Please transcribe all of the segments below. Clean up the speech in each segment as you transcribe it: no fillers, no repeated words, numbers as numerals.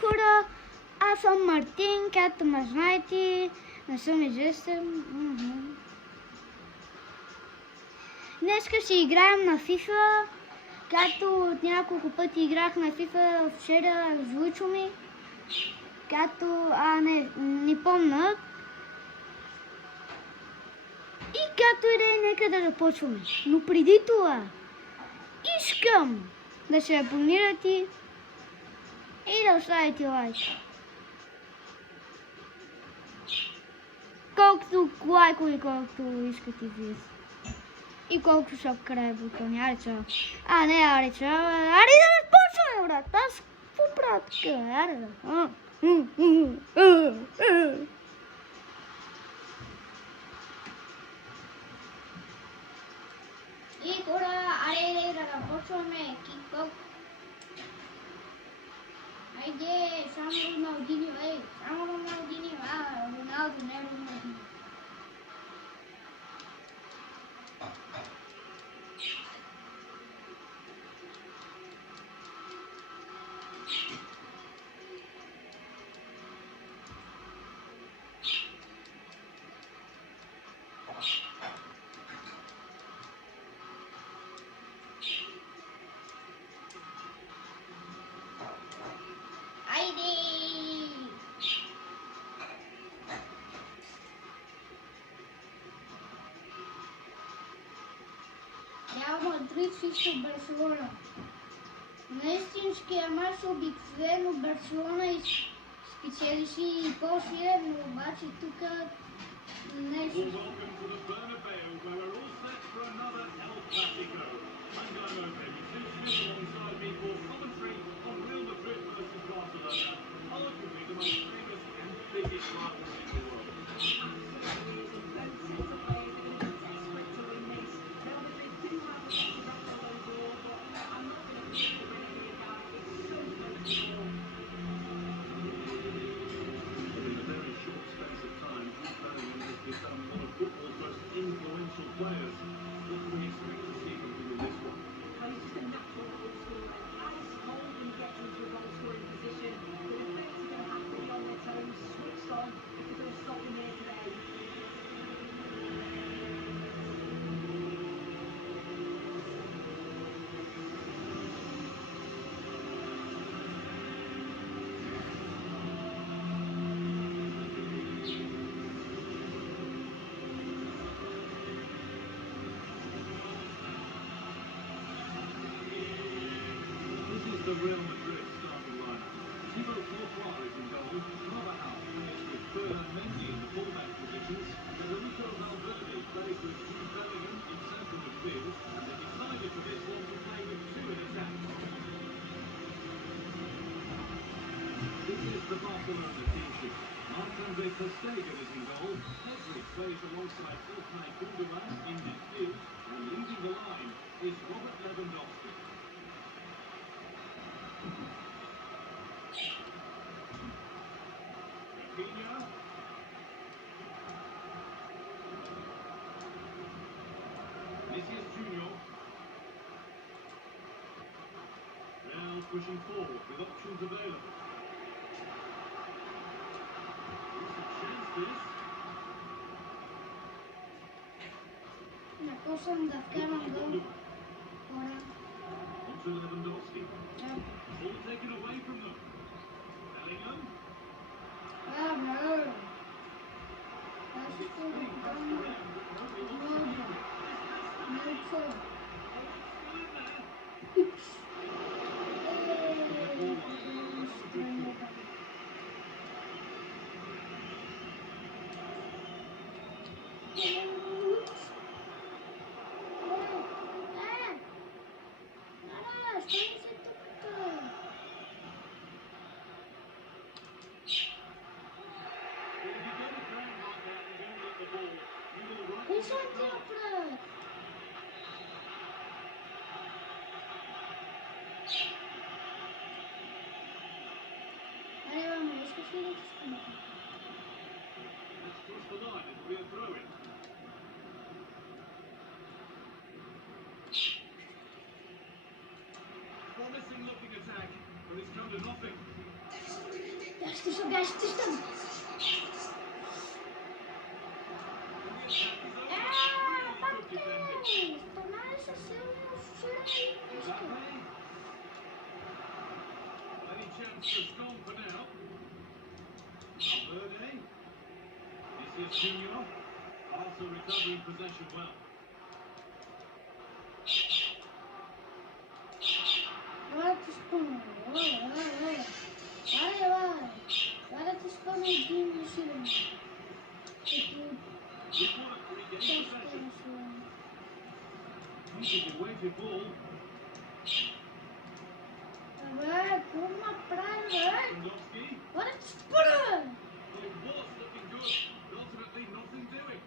хора, аз съм Мартин, както ме знаете, не съм известен. Днеска си играем на FIFA, както от няколко пъти играх на FIFA вчера с Войчо ми, както не помня. И както и да е, нека да започваме. Но преди това, искам да се абонирате и да оставите лайк. Колкото лайкове, колкото искате вие. И колкото ще края бутони. Аре чао. Аре чао. Аре да започваме, брат. Аз какво правя така? Аре да. И хора, аре да започваме. Кикбокс. Айде, само Роналдини, бе. Само Роналдини. Роналдо, не Роналдини. Реал Мадрид срещу Барселона. На истинския мач обикновено Барселона спечелише и по-силен, но обаче тук нещо. The Real Madrid starting lineup. Thibaut Courtois is in goal. Carvajal plays with Ferland Mendy in the fullback positions. Federico Valverde plays with Jude Bellingham in central midfield. And they decided for this one to play with two in attack. This is the Barcelona team sheet. Marc-Andre ter Stegen is in goal. Pedri plays alongside Ilkay Gundogan in midfield. And leading the line is Robert Lewandowski. Vinicius Junior. Now pushing forward with options available. Una cosa da wkładam go. Pora. Onto Lewandowski. Ball taken away from them. Bellingham. Dobra. Ja się tu wkładam. No i co? Promising looking attack, but it's come to nothing. Běž ty tam. Papy, tornali se silně včera. Any chance for Stone for now? Valverde. Vinicius Junior. Also recovering possession well. Agora te escondo. Vai. Agora te escondo aqui no chão. Good work to regain possession. Keeping away the ball. Agora, como uma praia. Lewandowski. Agora te escondo. Well, it was looking good, but ultimately nothing doing.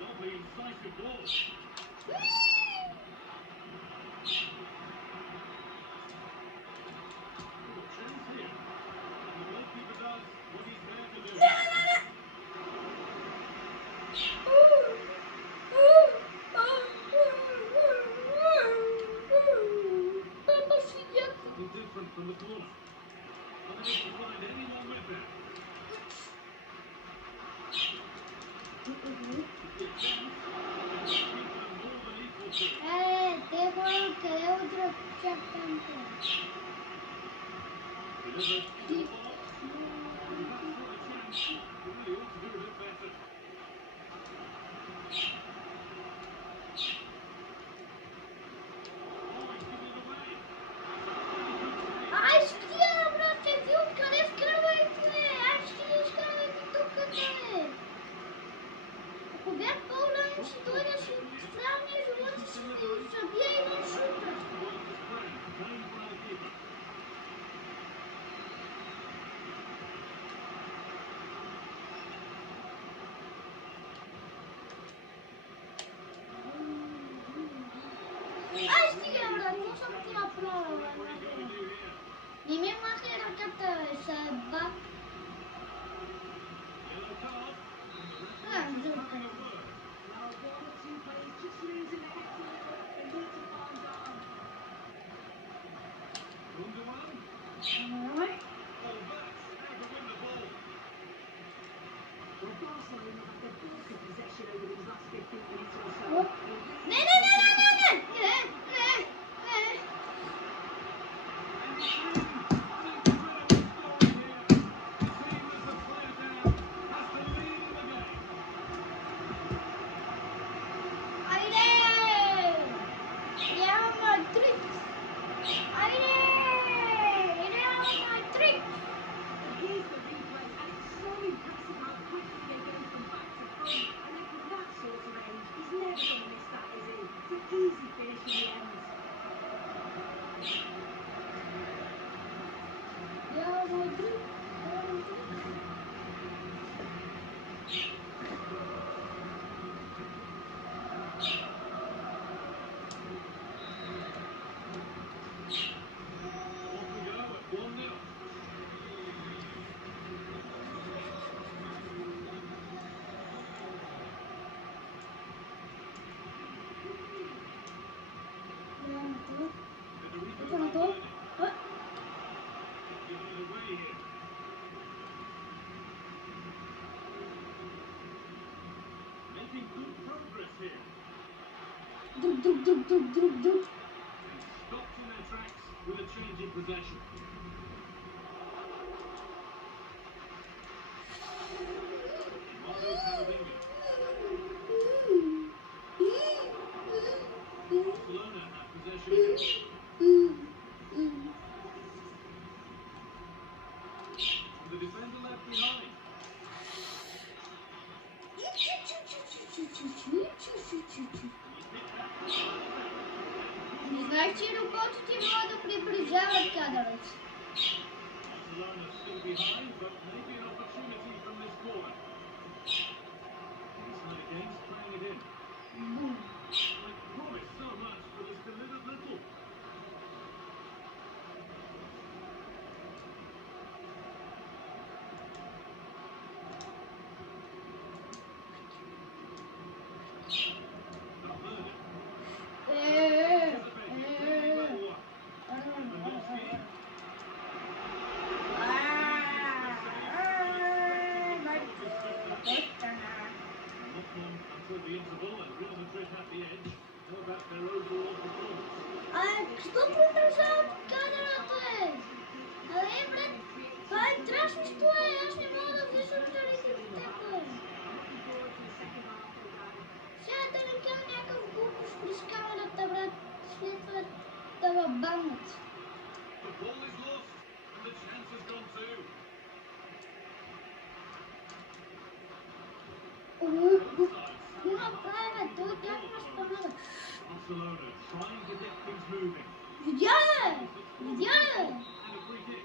Lovely incisive ball. Little chance here. And the goalkeeper does what he's there to do. Something different from the corner. Unable to find anyone with them. The chance. Keeper more than equal to it. Tengo que de otro chapter. Delivered into the box. That's not a chance. They really ought to do a bit better. Oh, he's given it away. Acho que é, bro, você viu? Cadê esse cara vai ter? Acho que esse cara vai ter tocando. O coberto Paulo lá em história, se estranho, os outros sabia e não chuta. Well, it's Brown, playing for our keeper. Acho que é, bro, não sabe que é a prova. What are you going to do here? Nem mesmo a que era essa back. Yellow card. And the referee Ah, is não. having a word. Now one or two players just losing their heads a little. They need to calm down. Gundogan. Não é? Oh, that's how to win the ball. Well, Barcelona have the bulk of possession over these last 15 minutes or so. Oh. Não, não, não, não, não, não. And it's in. An incredible story here. The team that's a player down has the lead in the game. Aire! Real Madrid! Aire! Real Madrid! Here's the replay, and it's so impressive how quickly they go from back to front. And then from that sort of range, he's never going to miss that, is he? It's an easy finish in the end. Real Madrid! Off we go at 1-0. Real Madrid! Federico Esse não tô? Valverde. Ah, Giving it away here. Making good progress here. Druk. And stopped in their tracks with a change in possession. Eduardo Camavinga. Barcelona have possession here. The defender left behind. Не знаете, работать его надо приближать кадров. Barcelona still behind, but maybe an opportunity from this corner. Inside against, playing it in. They promised so much, but has delivered little. Valverde. Anticipating, playing well. Що продължават камерата е? Абе, брат, това е страшно, що е, аз не мога да влизам заради теб. Сега да не кажа някакъв глупост през камерата, брат, след това да ме баннат. The ball is lost, and the chance has gone too. Какво направя? Той как ме спомага? Barcelona trying to get things moving. Видя ли? Видя ли? And a free kick.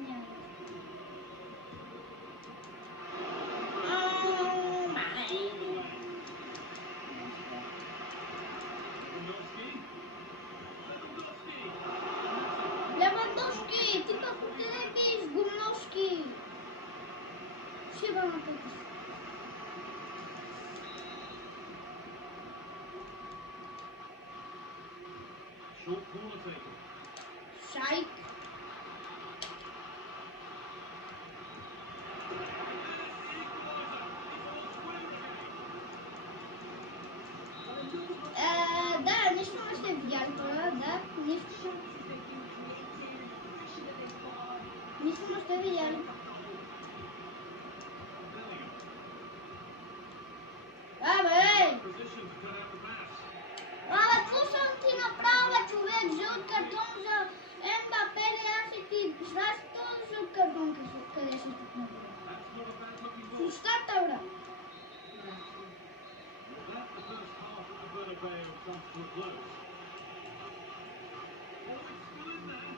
Няма. Lewandowski. Левандовски, ти пък откъде биеш, Гумновски? Шиба на пътя. Short corner taken. Шайк. Да, нищо не сте видяли това, да, нищо не сте видяли. Абе! Position to cut out the pass. Какво съм ти направил, човек? Жълт картон за Ембапе, ли аз и ти знаеш този жълт картон, къде ще ти направя? That's not a bad looking В ball. устата, бра. With that, the first half of the Bernabeu comes to a close. Oh, it's still in there.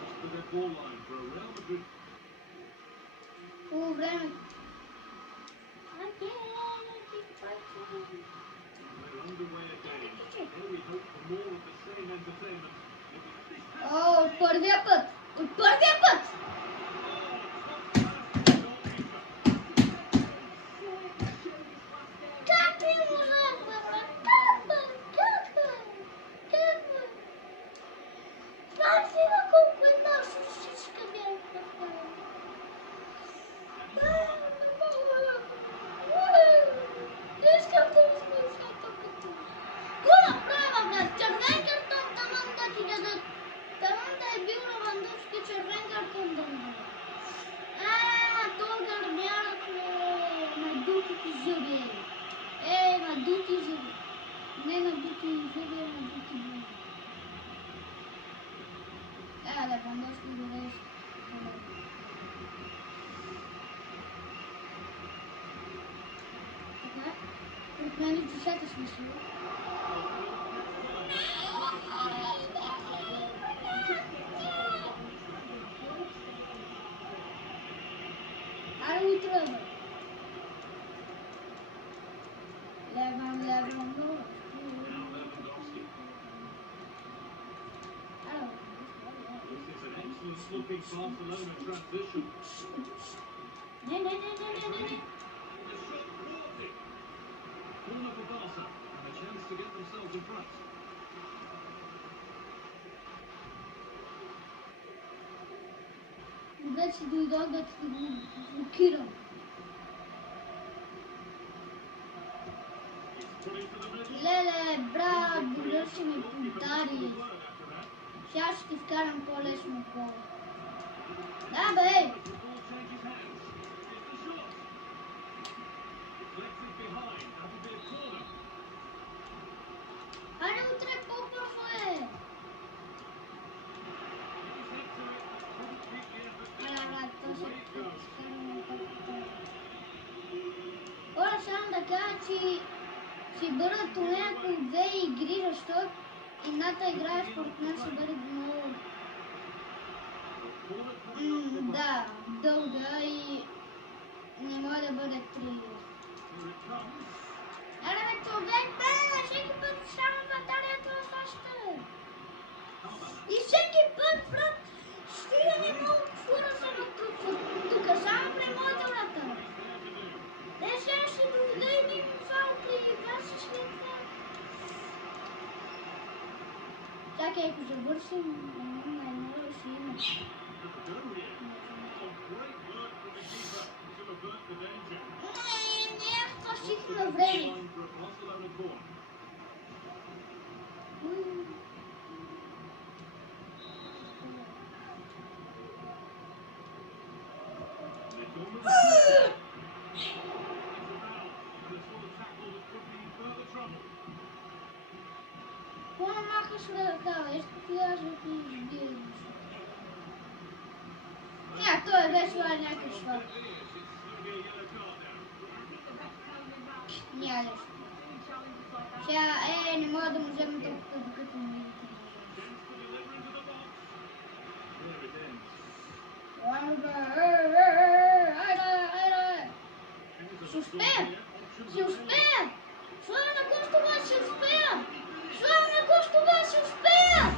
Just the red ball line for a Real Madrid. По време. They're underway again. Here we hope for more of the same entertainment. О, от първия път! От първия път! Как ми можахме, брат? Как? Знаеш ли на колко една сушичка бях направила? Не искам да ми смеша тук. Го направя, брат? Червен картон, таман да ти дадат. Таман да е бил Левандовски, червен картон да му дадат. То гърмярът на дутите зъби. На дути зъби. Не на дути зъби, а на дути зъби. Левандовски добре. Така, от мен и душата смисъл. Айде утре, бе. Леван, много. This is an excellent looking Barcelona transition. Не. The shot blocked it. Corner for Barca, and a chance to get themselves in front. Вече дойдох да ти го блокирам. It's put into the middle. Леле, брат, болят ще ми подари. Word after that. Сега ще ти вкарам по-лесно гол. Да, бе! The ball changes hands. It's the shot. Deflected behind. That'll be a corner. Айде утре по-бързо е! He's hit to it. Couldn't keep the effort down. Брат, то ще Away it ти goes. вкарам топката. Хора, само да кажа, че ще бъдат някои две игри, защото едната игра според мен ще бъде много Corner coming up for Barca. да, дълга и не може да бъде 3. Here it comes. Аре бе, човек, бе! Всеки път само батарията в фаща. И всеки път, брат, стига не мога фура се натрупва. Тук само премодулата. Не, сега ще доведа и ми фал при игра си след това. Чакай, ако завършим, най-много ще има. Good here. Oh, great work from the keeper to avert the danger. точно на време. Line for a Barcelona corner. They've gone with the corner. It's a foul, and a sort of tackle that could be further trouble. Пълна маха шведакава, искам сега да ти избием. Той е вече някакъв шваб. It is. It's going to be a yellow card now. I think the best time in that Няма нещо. doing challenges like that. Сега, не мога да му взема топката, докато не видите. Chance to deliver into the box. There it ends. Айде! Chances Ще of scoring успеем! here. Options Ще available. успеем! Слава на Костова, ще успеем! Слава на Костова, ще успеем!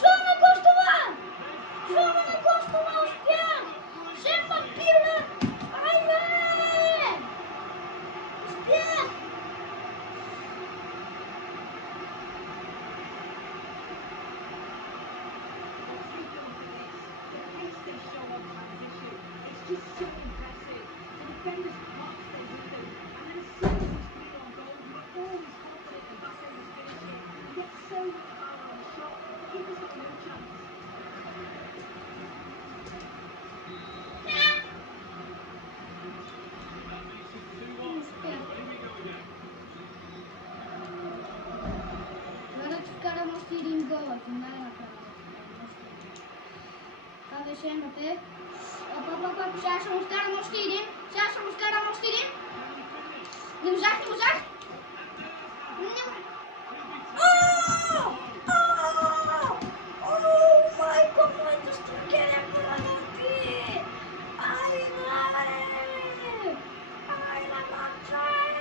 Слава на Костова! Слава на Костова, успеем! Шефа пила! Айде! Успех! What's he done to this? The pace they show on transition, it's just so impressive. The defenders can't stay with them, and then as soon as he's put it on goal, you are always confident Mbappe was finishing. He gets so much power on the shot, the keeper's got no chance. That makes it 2-1. Успех! Here we go again. Зараз ще вкарам още един гол, ако най-накрая. Това беше Мбапе. Сега ще му вкарам още един. Сега ще му вкарам още един. Не можах! Майко, моето струкене поради! Айде, мачай!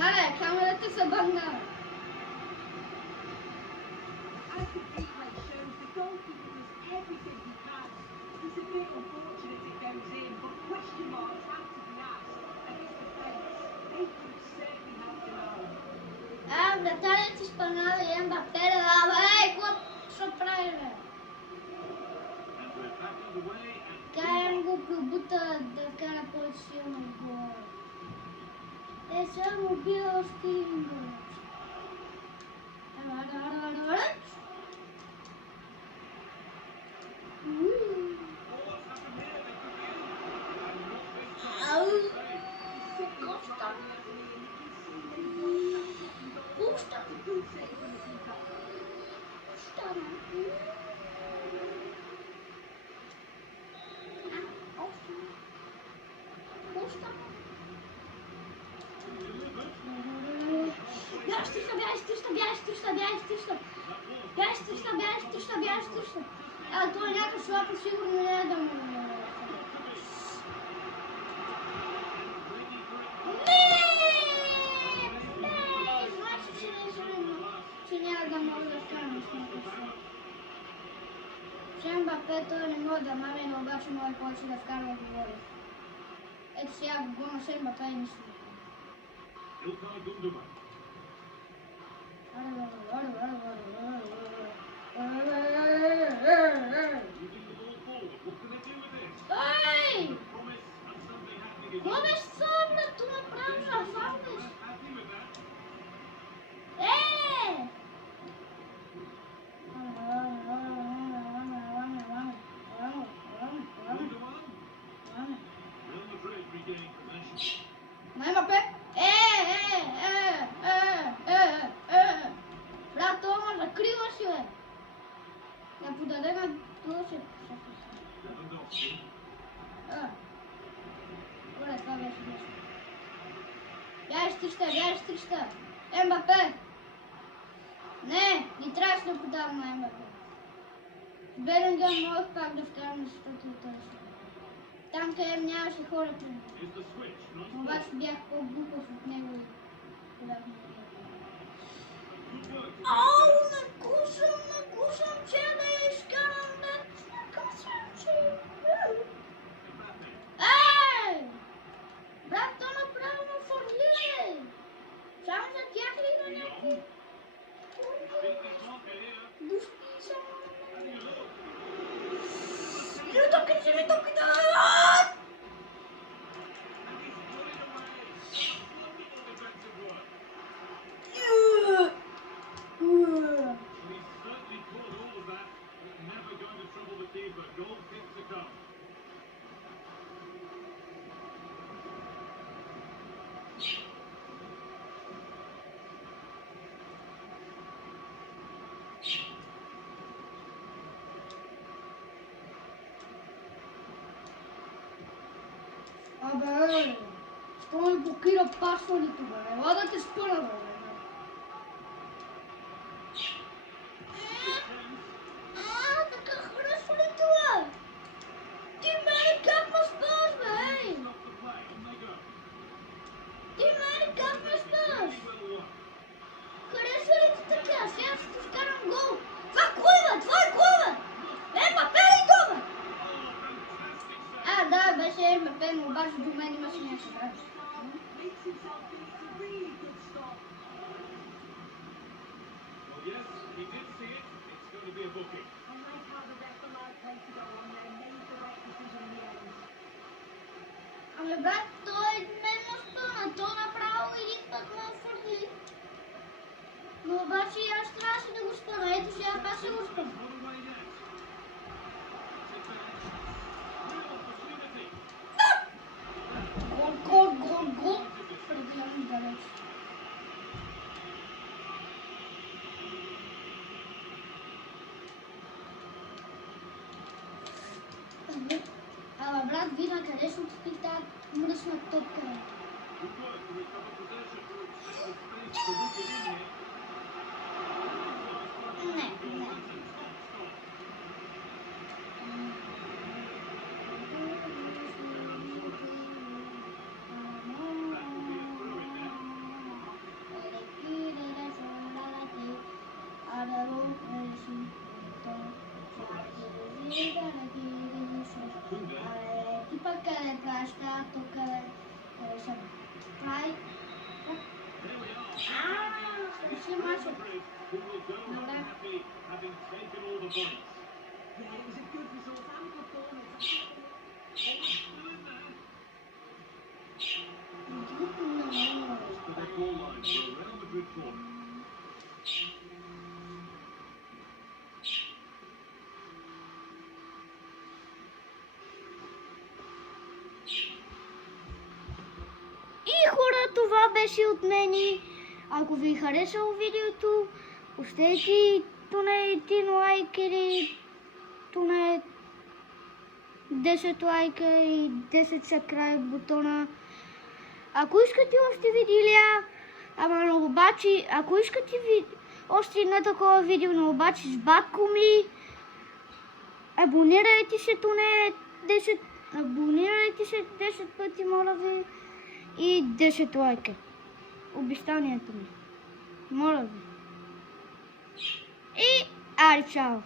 Аре, камерата се бъгна. As the replay shows, the goalkeeper does everything he can. It's a bit unfortunate it goes in, but question marks have to be asked at his defence. They could certainly have to know. Вратарят изпълнява и Мбапе да дава. Какво ще прави, бе? And we're back underway. And Каем го пробута да вкара повече силно в гола. Само бил още един гол. Ау! Коста! Пуща! Good save from the keeper. Пуща! Пуща! Бягаш тична! Това е някакъв шлапа, сигурно не е да му... Значи, че няма да мога да вкарам с някакъв шлап. Мбапе той не може да маме, но обаче може повече да вкарва отговори. Ето сега го гонаше Мбапе и нищо. Ilkay Gundogan. Moving the ball forward. What can they do with this? Ей! Promise and something happening Какво again. беше това, бе? Това право за фантеш. Happy with that. Gundogan. Real Madrid regain possession. Май Мбапе. Брат, това закрива си, бе. Да подаде на това си. Lewandowski. Добре, това беше нещо. Бягаш трища. Мбапе. Не трябваше да подавам на Мбапе. Белингъм можех пак да вкарам, защото той ще. Там, където нямаше хора при него. Here's the switch. Nice Обаче ball. бях по-глупав от него и подах на него. Good work. Ау, накушам, че да изкарам да накусам, че... Mbappe. Ей! Брат, то направо ме форлира. Само за тях ли да някакви? Beat this marker here. Душки само. Having a look. Лютопките! Абе, що ми блокира пасването, бе? Ела да те спъна, бе. Така харесва ли това? Ти мене как ме спъваш, бе? Ти мене как ме спъваш? Харесва ли ти така? Сега ще ти вкарам гол. Това кой, бе? Това е кой, бе? Мбапе ли то, бе? Да, беше Мбапе, но обаче до мен имаше някакъв брат. Makes himself think it's a really good stop. Well, yes, he did see it. It's going to be a booking. I like how the ref allowed play to go on there, made the right decision in the end. Ами брат, той мен ме спъна, той направо един път ме фърли. Но обаче и аз трябваше да го спъна, ето сега пак ще го спъна. What a way net. Real opportunity. Гол! Пределно далеч. Ама брат, видя къде ще отпи тази мръсна топка. Good work to recover possession. Space to look it in here. Не. Ти пък къде правиш тази тук, къде ще прави? There we are. Свърши мача. Who will go home happy having taken all the points. Yeah, it was a good result and performance. Still in there. Дito naman. To the goal line for a Real Madrid corner. И хора, това беше от мен. Ако ви е харесало видеото, оставете поне един лайк или поне 10 лайка и 10 subscribe бутона. Ако искате още видеа, ама обаче, ако искате още едно такова видео, но обаче с батко ми, абонирайте се поне 10, абонирайте се 10 пъти, моля ви, и 10 лайка. Обещанието ми. Моля ви. И айде, чао!